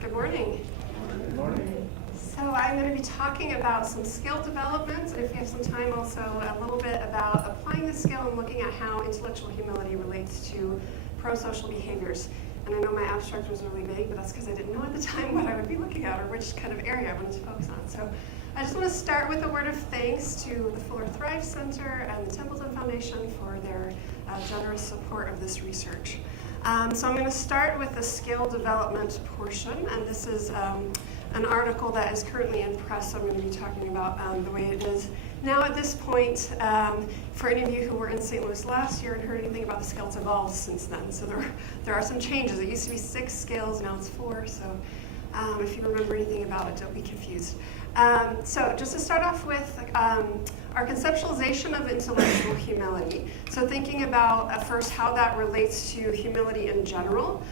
Good morning. Good morning. So I'm going to be talking about some skill development, and if you have some time, also a little bit about applying the skill and looking at how intellectual humility relates to pro-social behaviors. And I know my abstract was really vague, but that's because I didn't know at the time what I would be looking at or which kind of area I wanted to focus on. So I just want to start with a word of thanks to the Fuller Thrive Center and the Templeton Foundation for their generous support of this research. So I'm going to start with the skill development portion, and this is an article that is currently in press, so I'm going to be talking about the way it is now at this point. For any of you who were in St. Louis last year and heard anything about the scale, it's evolved since then. So there are some changes. It used to be 6 scales, now it's 4, so if you remember anything about it, don't be confused. So just to start off with our conceptualization of intellectual humility. So thinking about first how that relates to humility in general.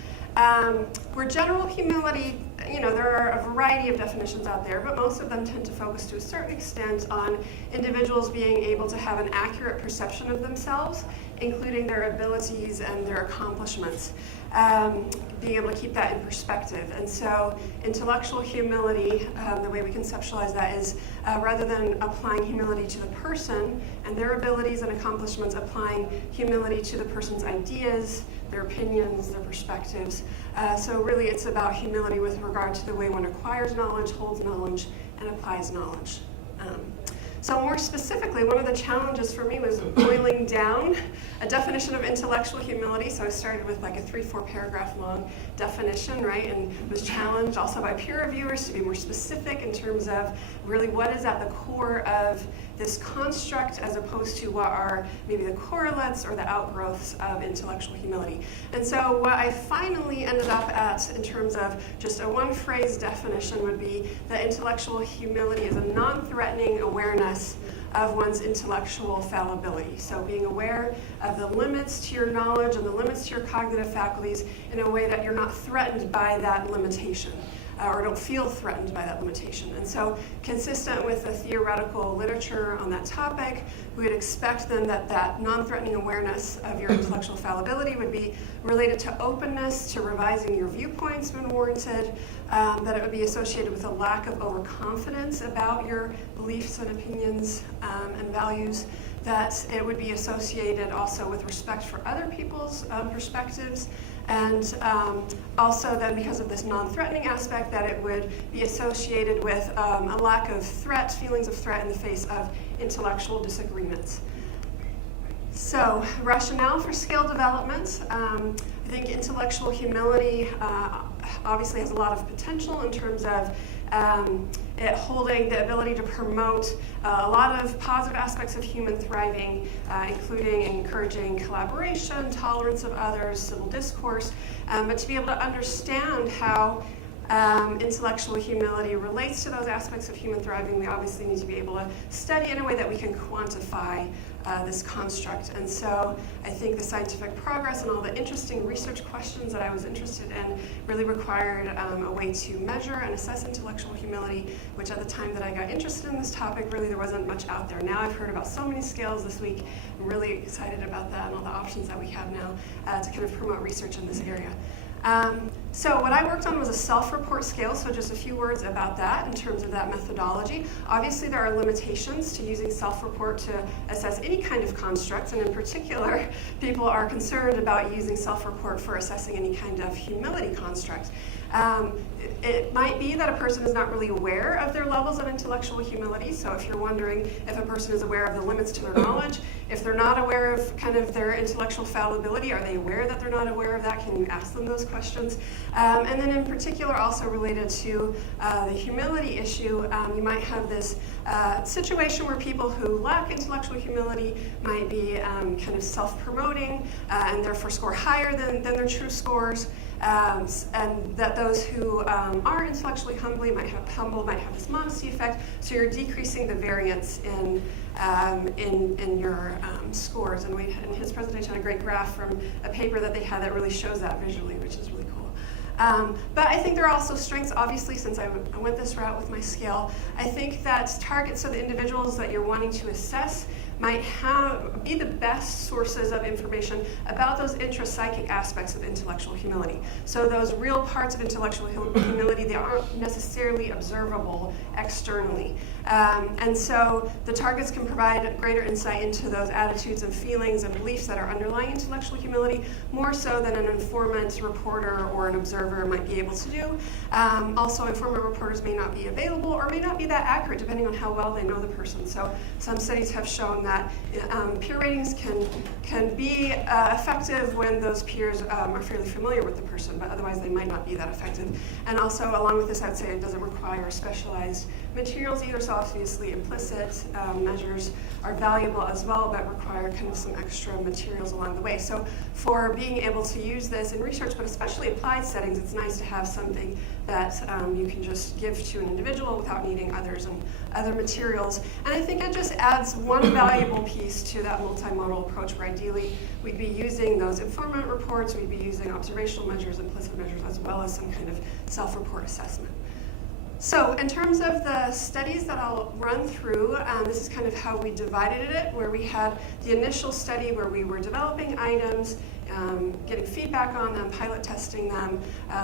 Where general humility, there are a variety of definitions out there, but most of them tend to focus to a certain extent on individuals being able to have an accurate perception of themselves, including their abilities and their accomplishments, being able to keep that in perspective. And so intellectual humility, the way we conceptualize that is rather than applying humility to the person and their abilities and accomplishments, applying humility to the person's ideas, their opinions, their perspectives. So really it's about humility with regard to the way one acquires knowledge, holds knowledge, and applies knowledge. So more specifically, one of the challenges for me was boiling down a definition of intellectual humility. So I started with like a 3-4 paragraph long definition, right? And was challenged also by peer reviewers to be more specific in terms of really what is at the core of this construct as opposed to what are maybe the correlates or the outgrowths of intellectual humility. And so what I finally ended up at in terms of just a one-phrase definition would be that intellectual humility is a non-threatening awareness of one's intellectual fallibility. So being aware of the limits to your knowledge and the limits to your cognitive faculties in a way that you're not threatened by that limitation. Or don't feel threatened by that limitation. And so consistent with the theoretical literature on that topic, we would expect then that non-threatening awareness of your intellectual fallibility would be related to openness to revising your viewpoints when warranted, that it would be associated with a lack of overconfidence about your beliefs and opinions and values, that it would be associated also with respect for other people's perspectives, and also then because of this non-threatening aspect, that it would be associated with a lack of feelings of threat in the face of intellectual disagreements. So, rationale for skill development. I think intellectual humility obviously has a lot of potential in terms of it holding the ability to promote a lot of positive aspects of human thriving, including encouraging collaboration, tolerance of others, civil discourse, but to be able to understand how intellectual humility relates to those aspects of human thriving, we obviously need to be able to study in a way that we can quantify this construct. And so I think the scientific progress and all the interesting research questions that I was interested in really required a way to measure and assess intellectual humility, which at the time that I got interested in this topic, really there wasn't much out there. Now I've heard about so many scales this week. I'm really excited about that and all the options that we have now to kind of promote research in this area. So what I worked on was a self-report scale, so just a few words about that in terms of that methodology. Obviously there are limitations to using self-report to assess any kind of constructs, and in particular, people are concerned about using self-report for assessing any kind of humility construct. It might be that a person is not really aware of their levels of intellectual humility, so if you're wondering if a person is aware of the limits to their knowledge, if they're not aware of kind of their intellectual fallibility, are they aware that they're not aware of that? Can you ask them those questions? And then in particular, also related to the humility issue, you might have this situation where people who lack intellectual humility might be kind of self-promoting and therefore score higher than their true scores. And that those who are intellectually humble might have this modesty effect. So you're decreasing the variance in your scores. And Wade, in his presentation, had a great graph from a paper that they had that really shows that visually, which is really cool. But I think there are also strengths, obviously, since I went this route with my scale. I think that targets, so the individuals that you're wanting to assess, might be the best sources of information about those intrapsychic aspects of intellectual humility. So those real parts of intellectual humility, they aren't necessarily observable externally. And so the targets can provide greater insight into those attitudes and feelings and beliefs that are underlying intellectual humility, more so than an informant, reporter, or an observer might be able to do. Also, informant reporters may not be available or may not be that accurate, depending on how well they know the person. So some studies have shown that peer ratings can be effective when those peers are fairly familiar with the person, but otherwise they might not be that effective. And also, along with this, I would say it doesn't require specialized materials either, so obviously implicit measures are valuable as well, but require kind of some extra materials along the way. So for being able to use this in research, but especially applied settings, it's nice to have something that you can just give to an individual without needing others and other materials. And I think it just adds one valuable piece to that multimodal approach, where ideally we'd be using those informant reports, we'd be using observational measures, implicit measures, as well as some kind of self-report assessment. So in terms of the studies that I'll run through, this is kind of how we divided it, where we had the initial study where we were developing items, getting feedback on them, pilot testing them,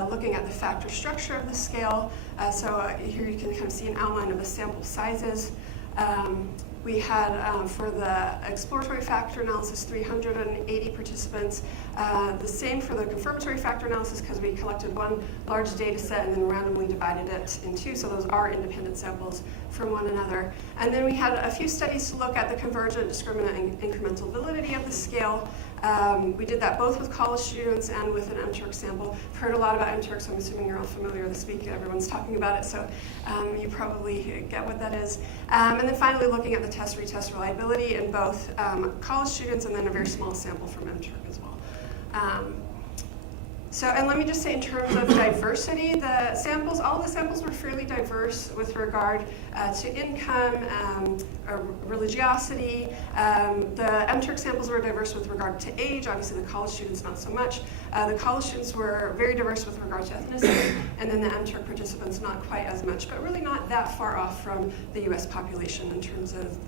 looking at the factor structure of the scale. So here you can kind of see an outline of the sample sizes. We had, for the exploratory factor analysis, 380 participants. The same for the confirmatory factor analysis, because we collected one large data set and then randomly divided it in two, so those are independent samples from one another. And then we had a few studies to look at the convergent discriminant and incremental validity of the scale. We did that both with college students and with an MTurk sample. I've heard a lot about MTurk, so I'm assuming you're all familiar this week. Everyone's talking about it, so you probably get what that is. And then finally looking at the test-retest reliability in both college students and then a very small sample from MTurk as well. And let me just say, in terms of diversity, the samples, all the samples were fairly diverse with regard to income, religiosity. The MTurk samples were diverse with regard to age. Obviously, the college students not so much. The college students were very diverse with regard to ethnicity, and then the MTurk participants not quite as much, but really not that far off from the US population in terms of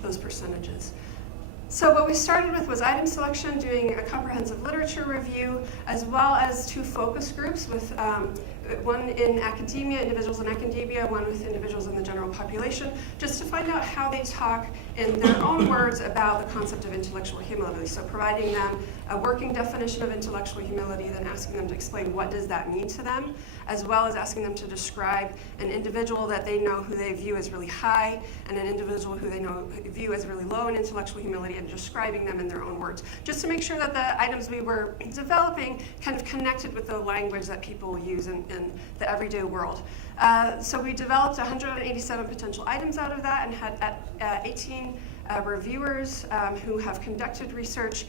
those percentages. So what we started with was item selection, doing a comprehensive literature review, as well as two focus groups, with one in academia, individuals in academia, one with individuals in the general population, just to find out how they talk in their own words about the concept of intellectual humility. So providing them a working definition of intellectual humility, then asking them to explain what does that mean to them, as well as asking them to describe an individual that they know who they view as really high, and an individual who they view as really low in intellectual humility, and describing them in their own words, just to make sure that the items we were developing kind of connected with the language that people use in the everyday world. So we developed 187 potential items out of that, and had 18 reviewers who have conducted research.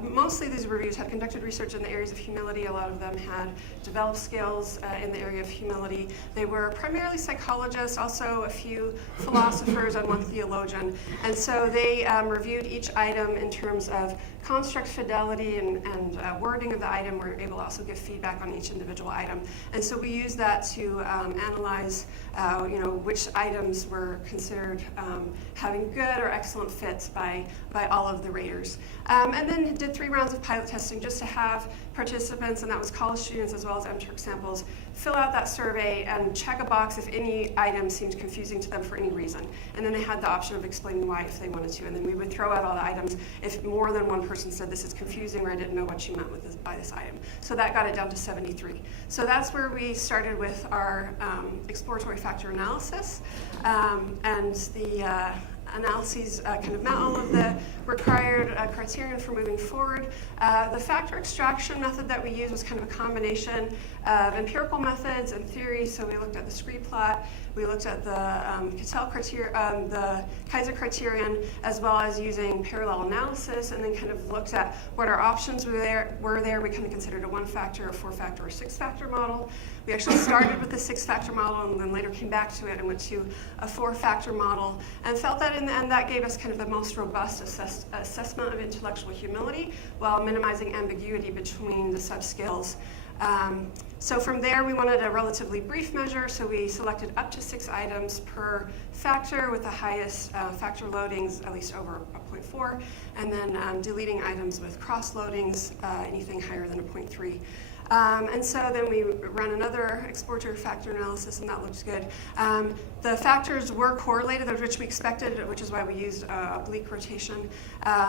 Mostly these reviews have conducted research in the areas of humility. A lot of them had developed skills in the area of humility. They were primarily psychologists, also a few philosophers and one theologian. And so they reviewed each item in terms of construct fidelity and wording of the item. We're able to also give feedback on each individual item. And so we use that to analyze which items were considered having good or excellent fits by all of the raters. And then did 3 rounds of pilot testing just to have participants, and that was college students as well as MTurk samples, fill out that survey and check a box if any item seemed confusing to them for any reason. And then they had the option of explaining why if they wanted to. And then we would throw out all the items if more than one person said this is confusing or I didn't know what you meant with by this item. So that got it down to 73. So that's where we started with our exploratory factor analysis. And the analyses kind of met all of the required criterion for moving forward. The factor extraction method that we used was kind of a combination of empirical methods and theory. So we looked at the scree plot, we looked at the the Kaiser criterion, as well as using parallel analysis, and then kind of looked at what our options were there. We kind of considered a 1-factor, a 4-factor, or 6-factor model. We actually started with the 6-factor model and then later came back to it and went to a 4-factor model, and felt that in the end that gave us kind of the most robust assessment of intellectual humility while minimizing ambiguity between the subscales. So from there, we wanted a relatively brief measure, so we selected up to 6 items per factor with the highest factor loadings, at least over a 0.4, and then deleting items with cross loadings, anything higher than a 0.3. And so then we ran another exploratory factor analysis, and that looked good. The factors were correlated, which we expected, which is why we used oblique rotation,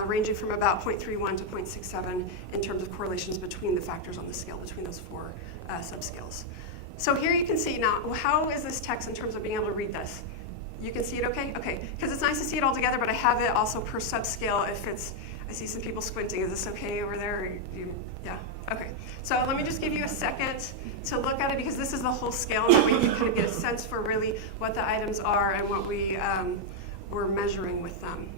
ranging from about 0.31 to 0.67 in terms of correlations between the factors on the scale, between those 4 subscales. So here you can see now, how is this text in terms of being able to read this? You can see it okay? Okay, because it's nice to see it all together, but I have it also per subscale if it's, I see some people squinting. Is this okay over there? Yeah, okay. So let me just give you a second to look at it, because this is the whole scale, and that way you kind of get a sense for really what the items are and what we were measuring with them.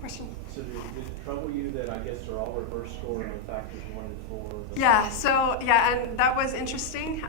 Question? So did it trouble you that I guess they're all reverse scoring the factors 1 and 4? Yeah, so yeah, and that was interesting.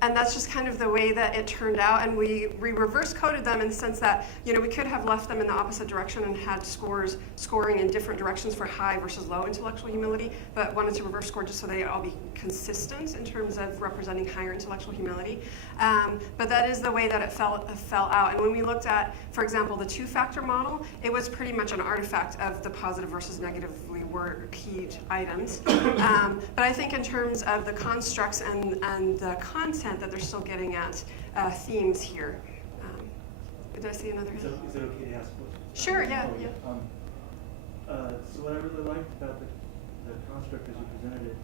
And that's just kind of the way that it turned out. And we reverse coded them in the sense that, you know, we could have left them in the opposite direction and had scoring in different directions for high versus low intellectual humility, but wanted to reverse score just so they all be consistent in terms of representing higher intellectual humility. But that is the way that it fell out. And when we looked at, for example, the 2-factor model, it was pretty much an artifact of the positive versus negatively word keyed items. But I think in terms of the constructs and the content, that they're still getting at themes here. Did I see another? Is it okay to ask questions? Sure, yeah. So what I really liked about the construct as you presented it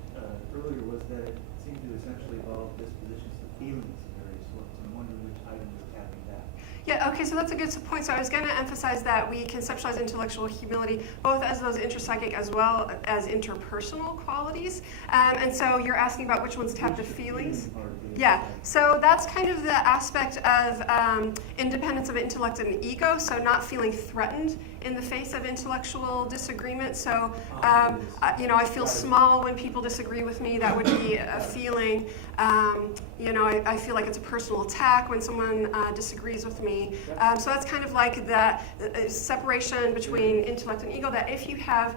earlier was that it seemed to essentially evolve dispositions to feelings of various sorts. I'm wondering which item was tapping that. Yeah, okay, so that's a good point. So I was going to emphasize that we conceptualize intellectual humility both as those intrapsychic as well as interpersonal qualities. And so you're asking about which ones tap the feelings? Yeah, so that's kind of the aspect of independence of intellect and ego, so not feeling threatened in the face of intellectual disagreement. So, you know, I feel small when people disagree with me. That would be a feeling. You know, I feel like it's a personal attack when someone disagrees with me. So that's kind of like the separation between intellect and ego, that if you have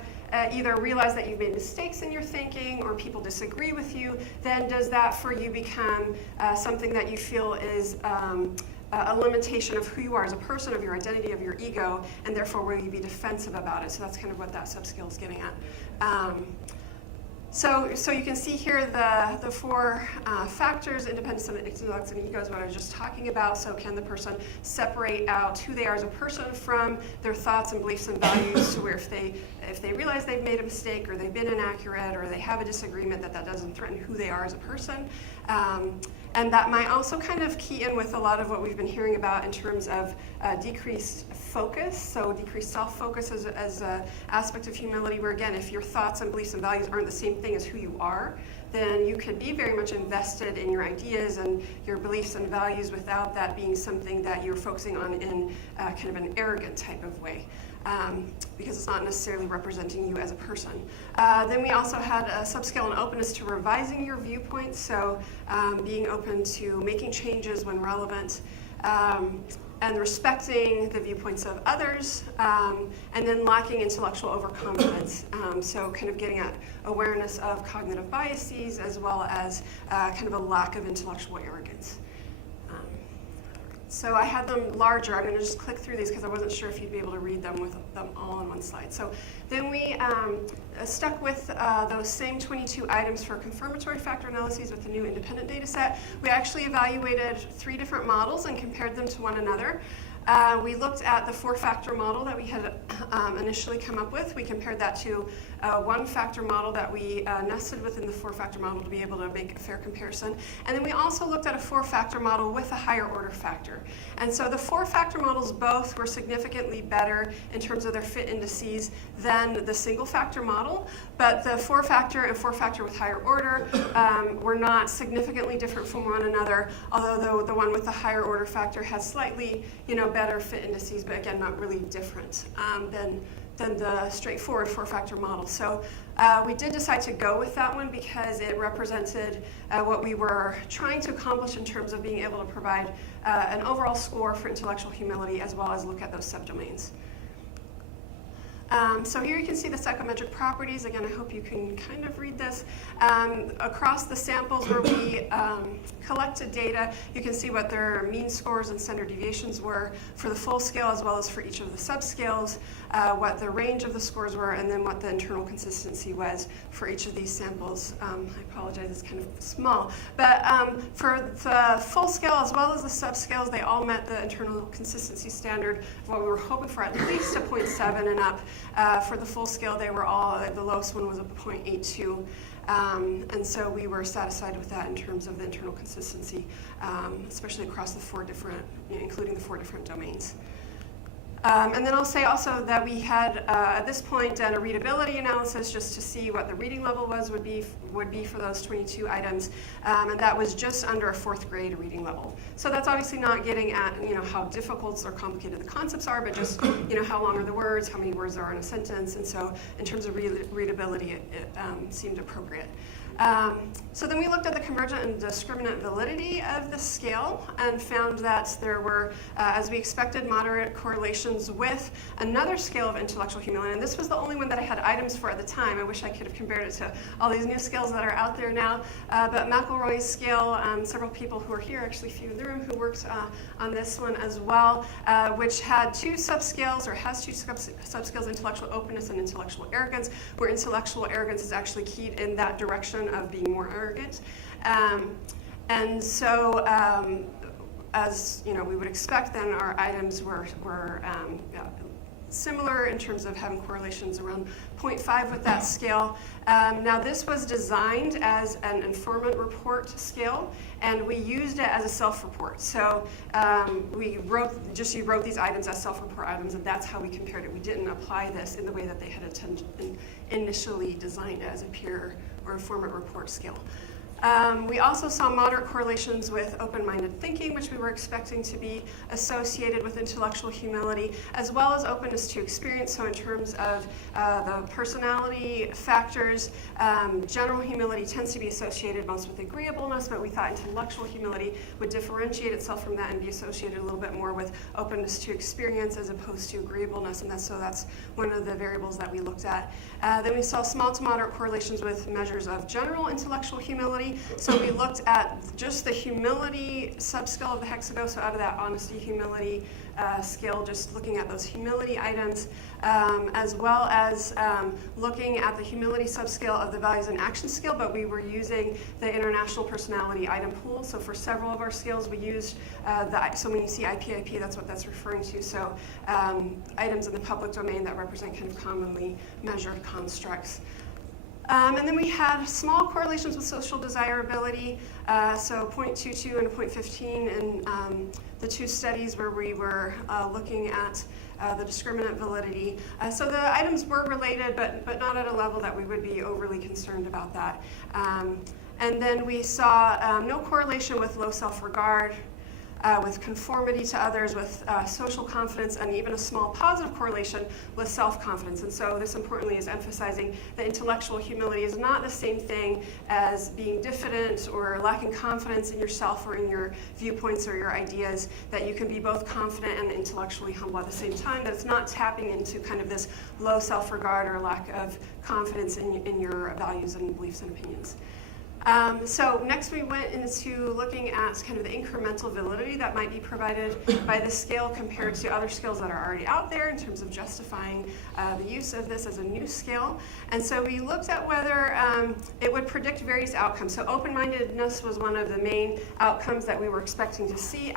either realize that you've made mistakes in your thinking or people disagree with you, then does that for you become something that you feel is a limitation of who you are as a person, of your identity, of your ego, and therefore will you be defensive about it? So that's kind of what that subscale is getting at. So you can see here the 4 factors: independence of intellect and ego is what I was just talking about. So can the person separate out who they are as a person from their thoughts and beliefs and values, to where if they realize they've made a mistake or they've been inaccurate or they have a disagreement, that doesn't threaten who they are as a person. And that might also kind of key in with a lot of what we've been hearing about in terms of decreased focus, so decreased self-focus as an aspect of humility, where again, if your thoughts and beliefs and values aren't the same thing as who you are, then you could be very much invested in your ideas and your beliefs and values without that being something that you're focusing on in kind of an arrogant type of way. Because it's not necessarily representing you as a person. Then we also had a subscale on openness to revising your viewpoints, so being open to making changes when relevant, and respecting the viewpoints of others, and then lacking intellectual overconfidence, so kind of getting at awareness of cognitive biases as well as kind of a lack of intellectual arrogance. So I had them larger. I'm going to just click through these because I wasn't sure if you'd be able to read them with them all on one slide. So then we stuck with those same 22 items for confirmatory factor analyses with the new independent data set. We actually evaluated 3 different models and compared them to one another. We looked at the 4-factor model that we had initially come up with. We compared that to a 1-factor model that we nested within the 4-factor model to be able to make a fair comparison. And then we also looked at a 4-factor model with a higher order factor. And so the 4-factor models both were significantly better in terms of their fit indices than the single-factor model, but the 4-factor and 4-factor with higher order were not significantly different from one another, although the one with the higher order factor has slightly, better fit indices, but again, not really different than the straightforward 4-factor model. So we did decide to go with that one because it represented what we were trying to accomplish in terms of being able to provide an overall score for intellectual humility as well as look at those subdomains. So here you can see the psychometric properties. Again, I hope you can kind of read this. Across the samples where we collected data, you can see what their mean scores and standard deviations were for the full scale as well as for each of the subscales, what the range of the scores were, and then what the internal consistency was for each of these samples. I apologize, it's kind of small. But for the full scale as well as the subscales, they all met the internal consistency standard, what we were hoping for, at least a 0.7 and up. For the full scale, they were all, the lowest one was a 0.82. And so we were satisfied with that in terms of the internal consistency, especially across the 4 different, including the 4 different domains. And then I'll say also that we had, at this point, done a readability analysis just to see what the reading level would be for those 22 items, and that was just under a 4th grade reading level. So that's obviously not getting at, how difficult or complicated the concepts are, but just, how long are the words, how many words there are in a sentence, and so in terms of readability, it seemed appropriate. So then we looked at the convergent and discriminant validity of the scale and found that there were, as we expected, moderate correlations with another scale of intellectual humility. And this was the only one that I had items for at the time. I wish I could have compared it to all these new scales that are out there now. But McElroy's scale, several people who are here, actually a few in the room, who worked on this one as well, which had 2 subscales, or has 2 subscales, intellectual openness and intellectual arrogance, where intellectual arrogance is actually keyed in that direction of being more arrogant. And so, as we would expect, then our items were similar in terms of having correlations around 0.5 with that scale. Now this was designed as an informant report scale, and we used it as a self-report. So you wrote these items as self-report items, and that's how we compared it. We didn't apply this in the way that they had initially designed it as a peer or informant report scale. We also saw moderate correlations with open-minded thinking, which we were expecting to be associated with intellectual humility, as well as openness to experience. So in terms of the personality factors, general humility tends to be associated most with agreeableness, but we thought intellectual humility would differentiate itself from that and be associated a little bit more with openness to experience as opposed to agreeableness, and that's one of the variables that we looked at. Then we saw small to moderate correlations with measures of general intellectual humility. So we looked at just the humility subscale of the hexagon, so out of that honesty, humility scale, just looking at those humility items, as well as looking at the humility subscale of the values and action scale, but we were using the international personality item pool. So for several of our scales, we used so when you see IPIP, that's what that's referring to. So items in the public domain that represent kind of commonly measured constructs. And then we had small correlations with social desirability, so 0.22 and 0.15 in the 2 studies where we were looking at the discriminant validity. So the items were related, but not at a level that we would be overly concerned about that. And then we saw no correlation with low self-regard, with conformity to others, with social confidence, and even a small positive correlation with self-confidence. And so this importantly is emphasizing that intellectual humility is not the same thing as being diffident or lacking confidence in yourself or in your viewpoints or your ideas, that you can be both confident and intellectually humble at the same time, that it's not tapping into kind of this low self-regard or lack of confidence in your values and beliefs and opinions. So next we went into looking at kind of the incremental validity that might be provided by this scale compared to other scales that are already out there in terms of justifying the use of this as a new scale. And so we looked at whether it would predict various outcomes. So open-mindedness was one of the main outcomes that we were expecting to see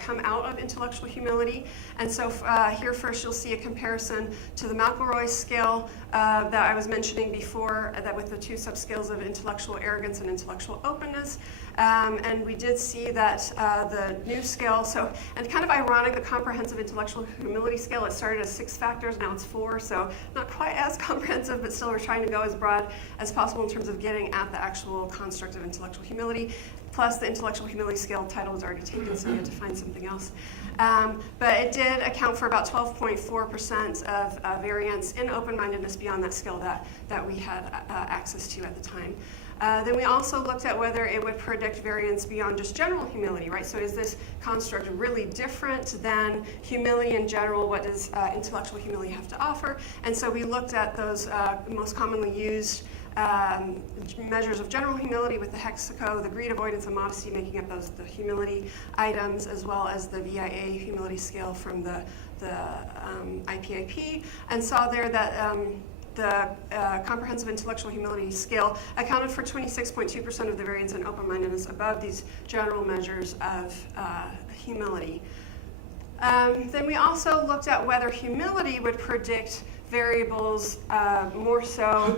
come out of intellectual humility. And so here first you'll see a comparison to the McElroy scale that I was mentioning before, that with the two subscales of intellectual arrogance and intellectual openness. And we did see that the new scale, and kind of ironic, the comprehensive intellectual humility scale, it started as 6 factors, now it's 4, so not quite as comprehensive, but still we're trying to go as broad as possible in terms of getting at the actual construct of intellectual humility. Plus the intellectual humility scale title was already taken, so we had to find something else. But it did account for about 12.4% of variance in open-mindedness beyond that scale that we had access to at the time. Then we also looked at whether it would predict variance beyond just general humility, right? So is this construct really different than humility in general? What does intellectual humility have to offer? And so we looked at those most commonly used measures of general humility with the hexaco, the greed, avoidance, and modesty making up the humility items, as well as the VIA humility scale from the IPIP, and saw there that the comprehensive intellectual humility scale accounted for 26.2% of the variance in open-mindedness above these general measures of humility. Then we also looked at whether humility would predict variables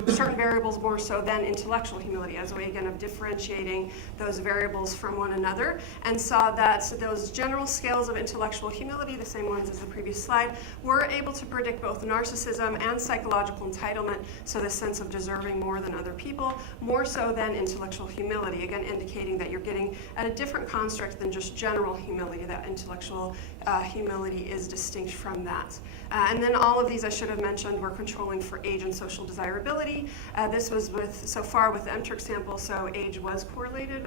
certain variables more so than intellectual humility, as a way again of differentiating those variables from one another, and saw that those general scales of intellectual humility, the same ones as the previous slide, were able to predict both narcissism and psychological entitlement, so the sense of deserving more than other people, more so than intellectual humility, again indicating that you're getting at a different construct than just general humility, that intellectual humility is distinct from that. And then all of these I should have mentioned were controlling for age and social desirability. This was so far with the MTurk sample, so age was correlated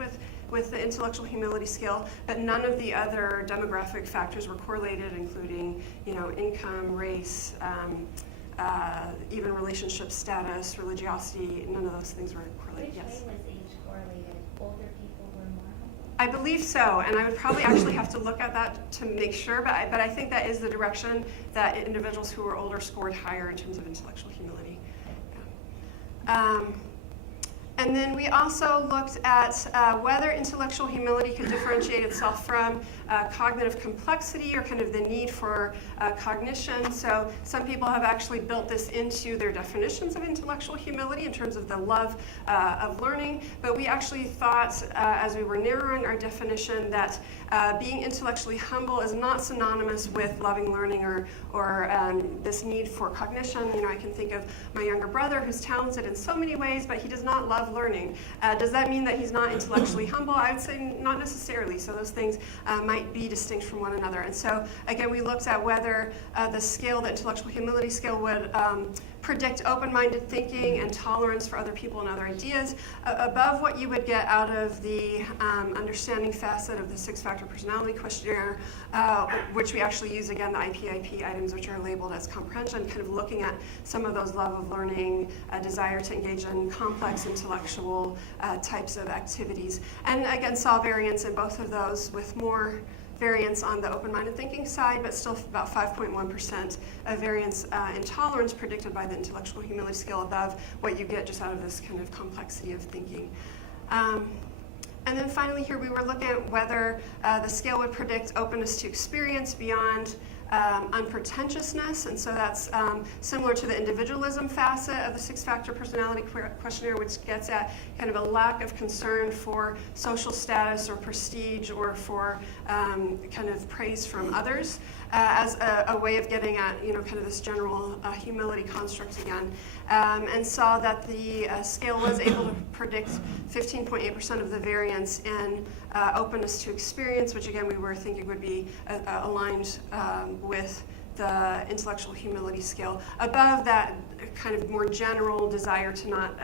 with the intellectual humility scale, but none of the other demographic factors were correlated, including income, race, even relationship status, religiosity. None of those things were correlated. Which way was age correlated? Older people were more humble? I believe so, and I would probably actually have to look at that to make sure, but I think that is the direction that individuals who were older scored higher in terms of intellectual humility. Yeah. And then we also looked at whether intellectual humility could differentiate itself from cognitive complexity, or kind of the need for cognition. So some people have actually built this into their definitions of intellectual humility in terms of the love of learning. But we actually thought, as we were narrowing our definition, that being intellectually humble is not synonymous with loving learning or this need for cognition. I can think of my younger brother who's talented in so many ways, but he does not love learning. Does that mean that he's not intellectually humble? I would say not necessarily. So those things might be distinct from one another. And so again, we looked at whether the scale, the intellectual humility scale, would predict open-minded thinking and tolerance for other people and other ideas above what you would get out of the understanding facet of the 6-factor personality questionnaire, which we actually use, again, the IPIP items, which are labeled as comprehension, kind of looking at some of those love of learning, desire to engage in complex intellectual types of activities. And again, saw variance in both of those, with more variance on the open-minded thinking side, but still about 5.1% of variance in tolerance predicted by the intellectual humility scale above what you get just out of this kind of complexity of thinking. And then finally here we were looking at whether the scale would predict openness to experience beyond unpretentiousness, and so that's similar to the individualism facet of the 6-factor personality questionnaire, which gets at kind of a lack of concern for social status or prestige or for kind of praise from others, as a way of getting at kind of this general humility construct again, and saw that the scale was able to predict 15.8% of the variance in openness to experience, which again we were thinking would be aligned with the intellectual humility scale, above that kind of more general desire to not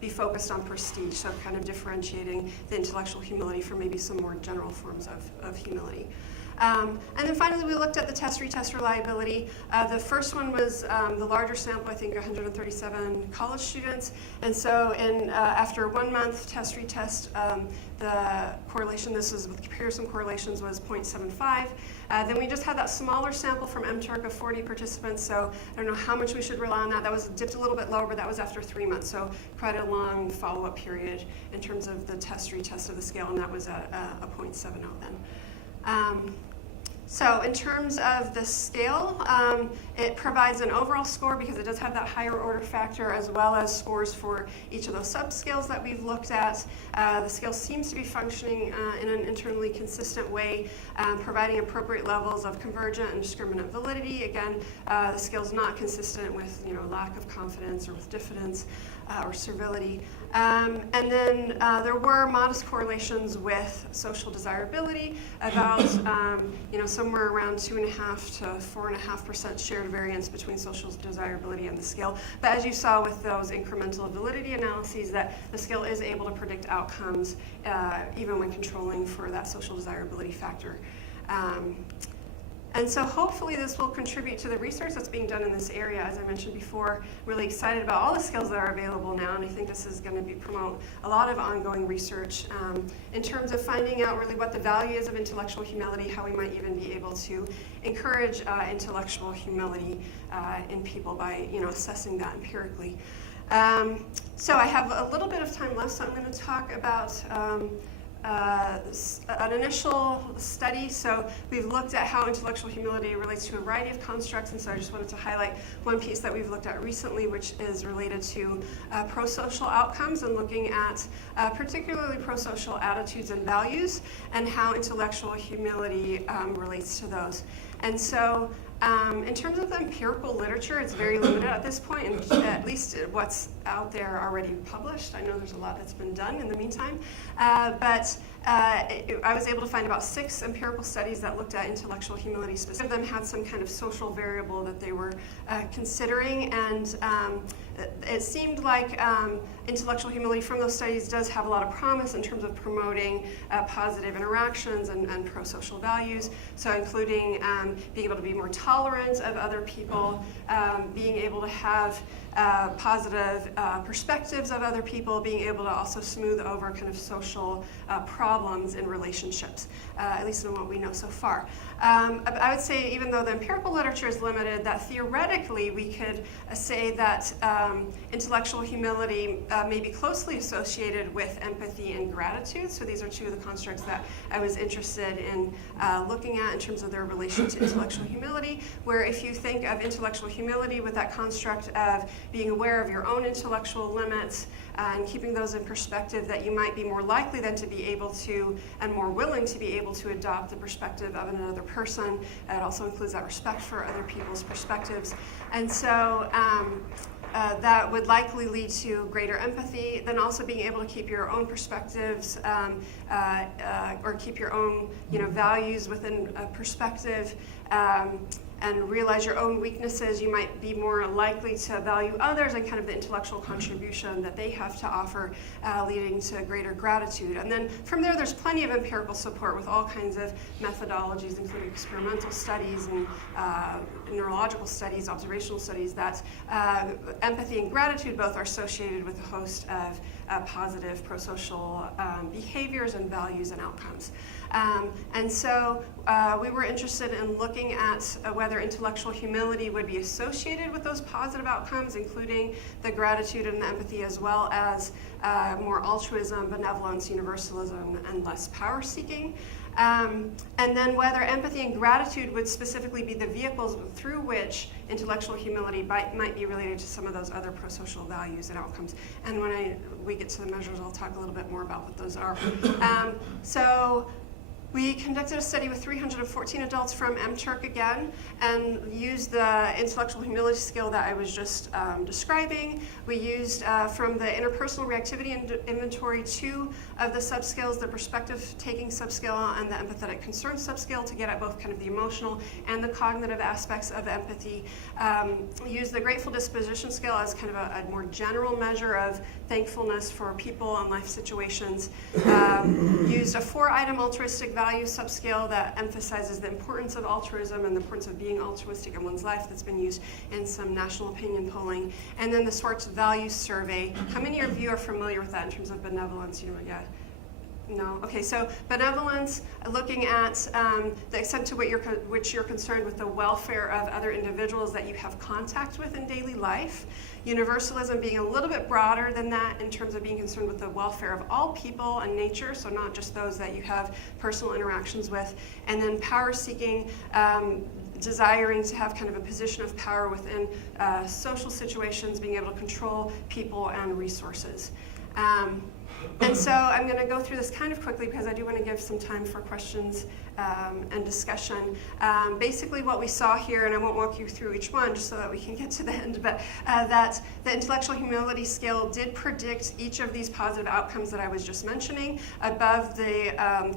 be focused on prestige, so kind of differentiating the intellectual humility from maybe some more general forms of humility. And then finally, we looked at the test-retest reliability. The first one was the larger sample, I think 137 college students. And so after 1 month test-retest, the correlation, this was with comparison correlations, was 0.75. Then we just had that smaller sample from MTurk of 40 participants, so I don't know how much we should rely on that. That was dipped a little bit lower, but that was after 3 months, so quite a long follow-up period in terms of the test-retest of the scale, and that was at a 0.70 then. So in terms of the scale, it provides an overall score because it does have that higher order factor, as well as scores for each of those subscales that we've looked at. The scale seems to be functioning in an internally consistent way, providing appropriate levels of convergent and discriminant validity. Again, the scale is not consistent with lack of confidence or with diffidence or servility. And then there were modest correlations with social desirability, about somewhere around 2.5 to 4.5% shared variance between social desirability and the scale. But as you saw with those incremental validity analyses, that the scale is able to predict outcomes even when controlling for that social desirability factor. And so hopefully this will contribute to the research that's being done in this area. As I mentioned before, really excited about all the skills that are available now, and I think this is going to promote a lot of ongoing research in terms of finding out really what the value is of intellectual humility, how we might even be able to encourage intellectual humility in people by assessing that empirically. So I have a little bit of time left, so I'm going to talk about an initial study. So we've looked at how intellectual humility relates to a variety of constructs, and so I just wanted to highlight one piece that we've looked at recently, which is related to pro-social outcomes and looking at particularly pro-social attitudes and values and how intellectual humility relates to those. And so in terms of the empirical literature, it's very limited at this point, and at least what's out there already published. I know there's a lot that's been done in the meantime, but I was able to find about 6 empirical studies that looked at intellectual humility. Specific of them had some kind of social variable that they were considering, and it seemed like intellectual humility from those studies does have a lot of promise in terms of promoting positive interactions and pro-social values, so including being able to be more tolerant of other people, being able to have positive perspectives of other people, being able to also smooth over kind of social problems in relationships, at least in what we know so far. I would say, even though the empirical literature is limited, that theoretically we could say that intellectual humility may be closely associated with empathy and gratitude. So these are 2 of the constructs that I was interested in looking at in terms of their relation to intellectual humility, where if you think of intellectual humility with that construct of being aware of your own intellectual limits and keeping those in perspective, that you might be more likely then to be able to, and more willing to be able to adopt the perspective of another person. It also includes that respect for other people's perspectives. And so that would likely lead to greater empathy, then also being able to keep your own perspectives or keep your own values within a perspective, and realize your own weaknesses. You might be more likely to value others and kind of the intellectual contribution that they have to offer, leading to greater gratitude. And then from there, there's plenty of empirical support with all kinds of methodologies, including experimental studies and neurological studies, observational studies, that empathy and gratitude both are associated with a host of positive pro-social behaviors and values and outcomes. And so we were interested in looking at whether intellectual humility would be associated with those positive outcomes, including the gratitude and the empathy, as well as more altruism, benevolence, universalism, and less power-seeking. And then whether empathy and gratitude would specifically be the vehicles through which intellectual humility might be related to some of those other pro-social values and outcomes. And when we get to the measures, I'll talk a little bit more about what those are. So we conducted a study with 314 adults from MTurk again, and used the intellectual humility scale that I was just describing. We used from the interpersonal reactivity inventory 2 of the subscales, the perspective taking subscale and the empathetic concern subscale, to get at both kind of the emotional and the cognitive aspects of empathy. We used the grateful disposition scale as kind of a more general measure of thankfulness for people and life situations. Used a 4-item altruistic value subscale that emphasizes the importance of altruism and the importance of being altruistic in one's life, that's been used in some national opinion polling. And then the Swartz Values Survey. How many of you are familiar with that in terms of benevolence? Yeah. No? Okay, so benevolence, looking at the extent to which you're concerned with the welfare of other individuals that you have contact with in daily life. Universalism being a little bit broader than that in terms of being concerned with the welfare of all people and nature, so not just those that you have personal interactions with. And then power seeking, desiring to have kind of a position of power within social situations, being able to control people and resources. And so I'm going to go through this kind of quickly because I do want to give some time for questions and discussion. Basically what we saw here, and I won't walk you through each one just so that we can get to the end, but that the intellectual humility scale did predict each of these positive outcomes that I was just mentioning above the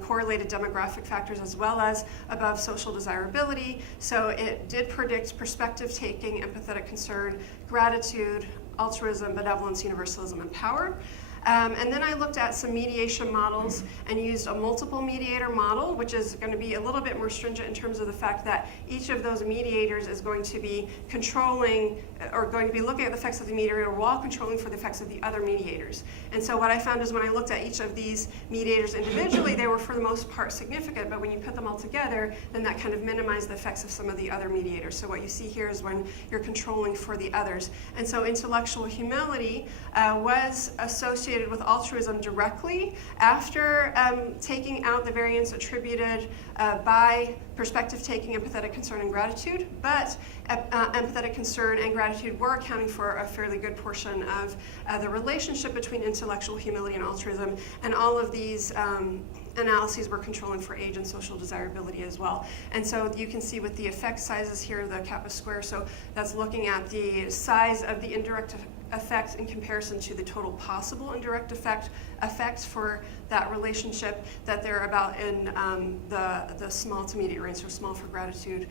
correlated demographic factors as well as above social desirability. So it did predict perspective taking, empathetic concern, gratitude, altruism, benevolence, universalism, and power. And then I looked at some mediation models and used a multiple mediator model, which is going to be a little bit more stringent in terms of the fact that each of those mediators is going to be controlling or going to be looking at the effects of the mediator while controlling for the effects of the other mediators. And so what I found is when I looked at each of these mediators individually, they were for the most part significant, but when you put them all together, then that kind of minimized the effects of some of the other mediators. So what you see here is when you're controlling for the others. And so intellectual humility was associated with altruism directly after taking out the variance attributed by perspective taking, empathetic concern, and gratitude, but empathetic concern and gratitude were accounting for a fairly good portion of the relationship between intellectual humility and altruism, and all of these analyses were controlling for age and social desirability as well. And so you can see with the effect sizes here, the kappa square, so that's looking at the size of the indirect effect in comparison to the total possible indirect effects for that relationship, that they're about in the small to medium range, so small for gratitude,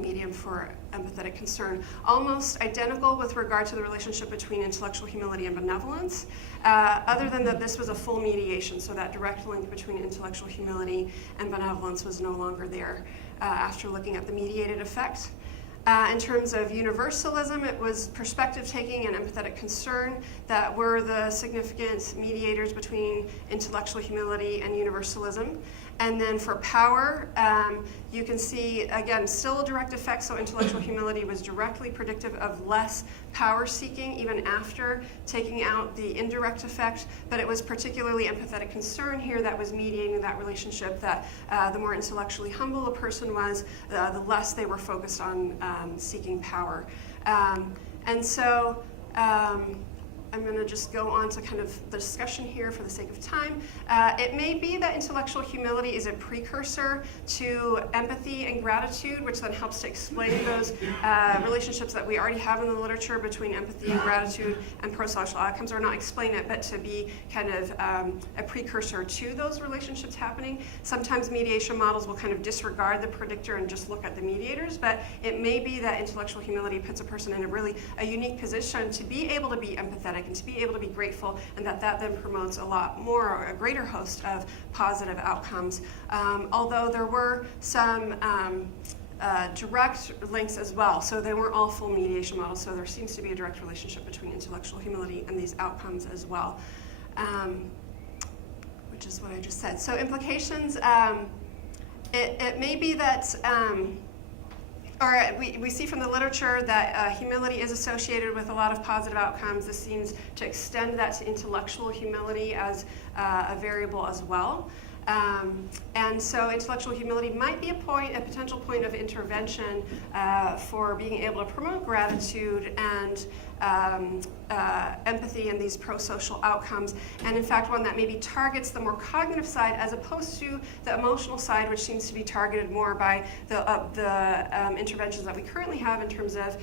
medium for empathetic concern. Almost identical with regard to the relationship between intellectual humility and benevolence, other than that this was a full mediation, so that direct link between intellectual humility and benevolence was no longer there after looking at the mediated effect. In terms of universalism, it was perspective taking and empathetic concern that were the significant mediators between intellectual humility and universalism. And then for power, you can see, again, still a direct effect, so intellectual humility was directly predictive of less power seeking even after taking out the indirect effect, but it was particularly empathetic concern here that was mediating that relationship, that the more intellectually humble a person was, the less they were focused on seeking power. And so I'm going to just go on to kind of the discussion here for the sake of time. It may be that intellectual humility is a precursor to empathy and gratitude, which then helps to explain those relationships that we already have in the literature between empathy and gratitude and pro-social outcomes, or not explain it, but to be kind of a precursor to those relationships happening. Sometimes mediation models will kind of disregard the predictor and just look at the mediators, but it may be that intellectual humility puts a person in a unique position to be able to be empathetic and to be able to be grateful, and that then promotes a lot more, or a greater host of positive outcomes. Although there were some direct links as well, so they weren't all full mediation models, so there seems to be a direct relationship between intellectual humility and these outcomes as well, which is what I just said. So implications, it may be that we see from the literature that humility is associated with a lot of positive outcomes. This seems to extend that to intellectual humility as a variable as well. And so intellectual humility might be a potential point of intervention for being able to promote gratitude and empathy and these pro-social outcomes, and in fact one that maybe targets the more cognitive side as opposed to the emotional side, which seems to be targeted more by the interventions that we currently have in terms of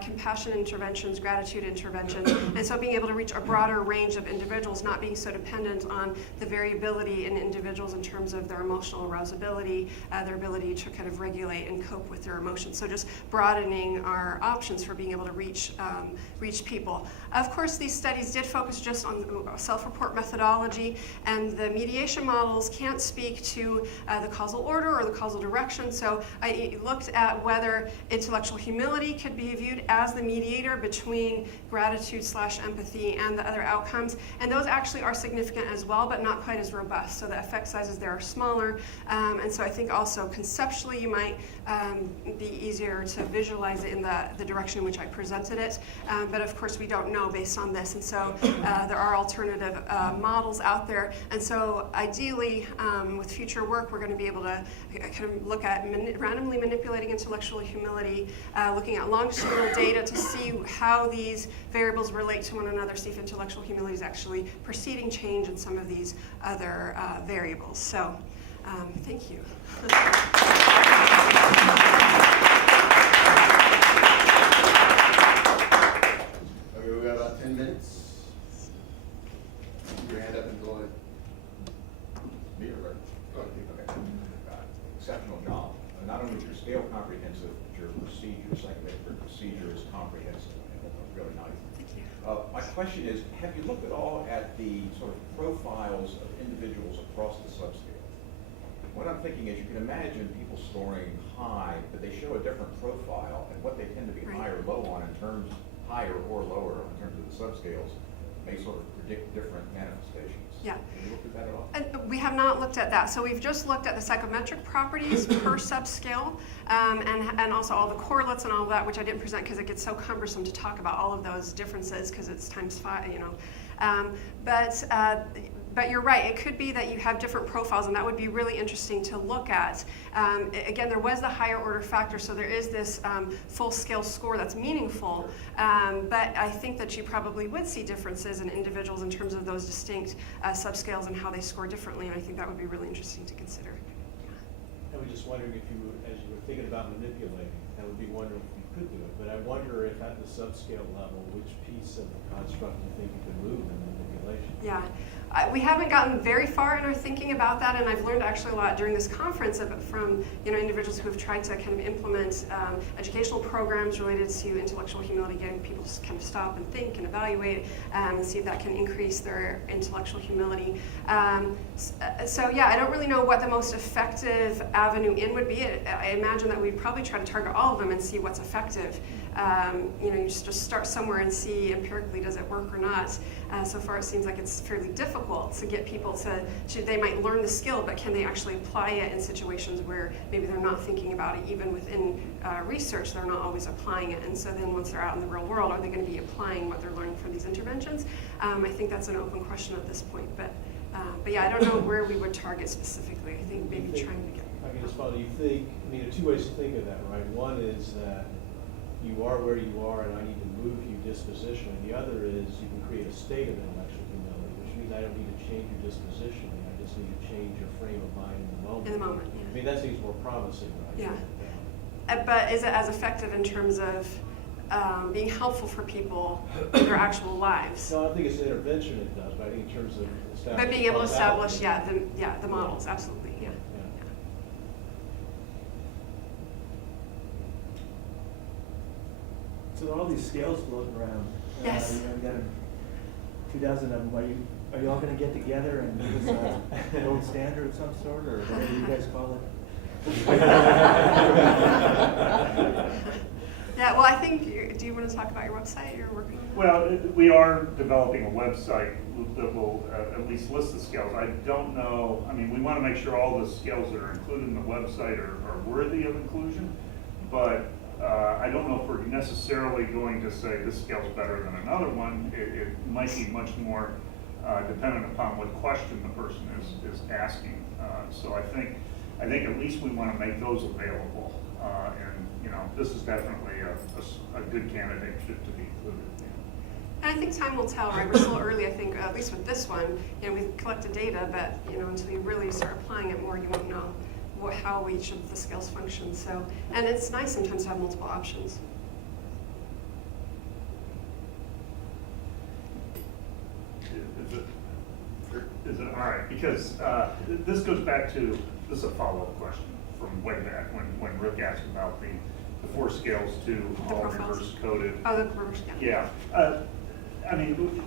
compassion interventions, gratitude interventions, and so being able to reach a broader range of individuals, not being so dependent on the variability in individuals in terms of their emotional arousability, their ability to kind of regulate and cope with their emotions. So just broadening our options for being able to reach reach people. Of course, these studies did focus just on self-report methodology, and the mediation models can't speak to the causal order or the causal direction. So I looked at whether intellectual humility could be viewed as the mediator between gratitude/empathy and the other outcomes, and those actually are significant as well, but not quite as robust. So the effect sizes there are smaller, and so I think also conceptually you might be easier to visualize it in the direction in which I presented it, but of course we don't know based on this, and so there are alternative models out there, and so ideally with future work we're going to be able to kind of look at randomly manipulating intellectual humility, looking at longitudinal data to see how these variables relate to one another, see if intellectual humility is actually preceding change in some of these other variables. So thank you. Okay, we got about 10 minutes. Keep your hand up and go ahead. Me or Rick? Go ahead. Okay. Exceptional job. Not only is your scale comprehensive, but your procedure, psychometric procedure is comprehensive. Really nice. Thank you. My question is, have you looked at all at the sort of profiles of individuals across the subscale? What I'm thinking is you can imagine people scoring high, but they show a different profile, and what they tend to be Right. high or low on in terms, higher or lower in terms of the subscales, may sort of predict different manifestations. Yeah. Have you looked at that at all? And we have not looked at that. So we've just looked at the psychometric properties per subscale, and also all the correlates and all of that, which I didn't present because it gets so cumbersome to talk about all of those differences because it's times 5, you know. But you're right, it could be that you have different profiles, and that would be really interesting to look at. Again, there was the higher order factor, so there is this full scale score that's meaningful, but I think that you probably would see differences in individuals in terms of those distinct subscales and how they score differently, and I think that would be really interesting to consider. I was just wondering if you, as you were thinking about manipulating, I would be wondering if you could do it, but I wonder if at the subscale level, which piece of the construct you think you could move in manipulation? Yeah. We haven't gotten very far in our thinking about that, and I've learned actually a lot during this conference from individuals who have tried to kind of implement educational programs related to intellectual humility, getting people to kind of stop and think and evaluate and see if that can increase their intellectual humility. So yeah, I don't really know what the most effective avenue in would be. I imagine that we'd probably try to target all of them and see what's effective. You just start somewhere and see empirically does it work or not. So far it seems like it's fairly difficult to get people to they might learn the skill, but can they actually apply it in situations where maybe they're not thinking about it? Even within research, they're not always applying it. And so then once they're out in the real world, are they going to be applying what they're learning from these interventions? I think that's an open question at this point. But yeah, I don't know where we would target specifically. I think maybe trying to get... I can just follow. You think, I mean, there are two ways to think of that, right? One is that you are where you are and I need to move you dispositionally. The other is you can create a state of intellectual humility, which means I don't need to change your dispositionally. I just need to change your frame of mind in the moment. In the moment, yeah. I mean, that seems more promising, right? Yeah. But is it as effective in terms of being helpful for people in their actual lives? No, I think it's an intervention it does, but I think in terms of establishing... But being able to establish, the models, absolutely, yeah. So there are all these scales floating around. Yes. You've got 2 dozen of them. Are you all going to get together and do an old standard of some sort, or whatever you guys call it? Yeah, well, I think, do you want to talk about your website you're working on? Well, we are developing a website that will at least list the scales. I don't know, I mean, we want to make sure all the scales that are included in the website are worthy of inclusion, but I don't know if we're necessarily going to say this scale's better than another one. It might be much more dependent upon what question the person is asking. So I think at least we want to make those available. And this is definitely a good candidate to be included. And I think time will tell, right? We're still early, I think, at least with this one. We've collected data, but until you really start applying it more, you won't know how each of the scales function. So, and it's nice sometimes to have multiple options. Is it all right? Because this goes back to, this is a follow-up question from way back when Rick asked about the 4 scales to The all profiles. reverse coded. Oh, the reverse, Yeah, I mean,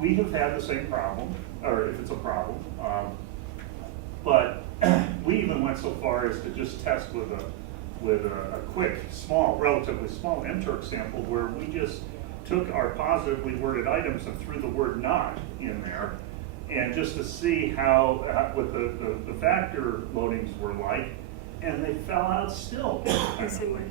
we have had the same problem, or if it's a problem, but we even went so far as to just test with a quick, small, relatively small MTurk sample where we just took our positively worded items and threw the word not in there, and just to see what the factor loadings were like, and they fell out still. the same way.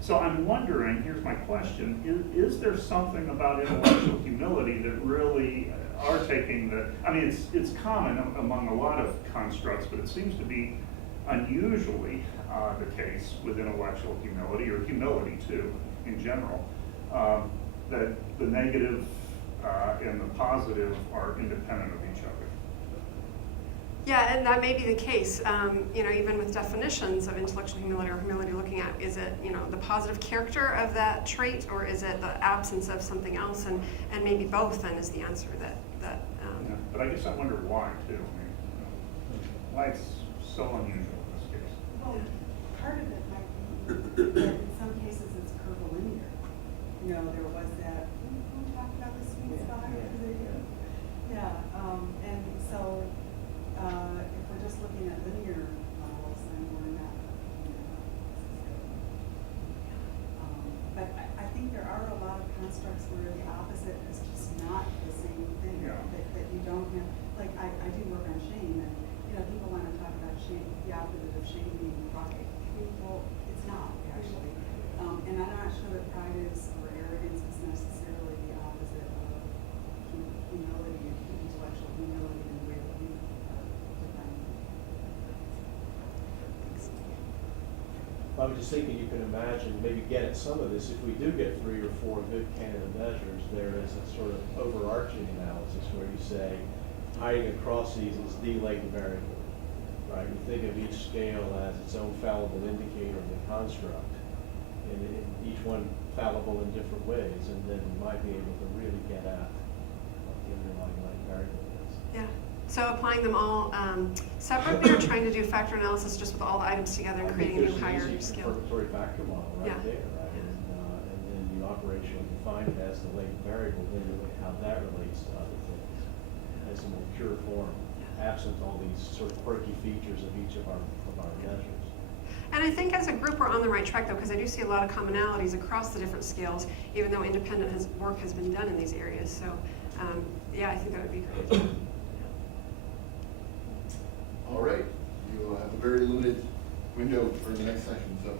So I'm wondering, here's my question, is there something about intellectual humility that really are taking I mean, it's common among a lot of constructs, but it seems to be unusually the case with intellectual humility, or humility too, in general, that the negative and the positive are independent of each other. Yeah, and that may be the case. Even with definitions of intellectual humility or humility, looking at, is it, the positive character of that trait, or is it the absence of something else? And maybe both then is the answer that Yeah, but I guess I wonder why too. I mean, why it's so unusual in this case. Well, part of it might be that in some cases it's curvilinear. There was that, we talked about the sweet spot. And so if we're just looking at linear models, then we're not. But I think there are a lot of constructs where the opposite is just not the same thing. Yeah. That you don't have, like I do work on shame, and people want to talk about shame, the opposite of shame being pride. Well, it's not actually, and I'm not sure that pride is, or arrogance is necessarily the opposite of humility, intellectual humility, in the way that we define it. I was just thinking, you can imagine, maybe get at some of this, if we do get 3 or 4 good candidate measures, there is a sort of overarching analysis where you say, hiding across these is the latent variable, right? You think of each scale as its own fallible indicator of the construct, and each one fallible in different ways, and then we might be able to really get at what the underlying latent variable is. Yeah. So applying them all separately, or trying to do factor analysis just with all the items together and creating a new higher scale? Confirmatory factor model right Yeah. there, right? Yeah. And then you operationally define it as the latent variable, then you look at how that relates to other things as a more pure form, absent all these sort of quirky features of each of our measures. And I think as a group we're on the right track though, because I do see a lot of commonalities across the different scales, even though independent work has been done in these areas. So yeah, I think that would be great. All right, you will have a very limited window for the next session, so.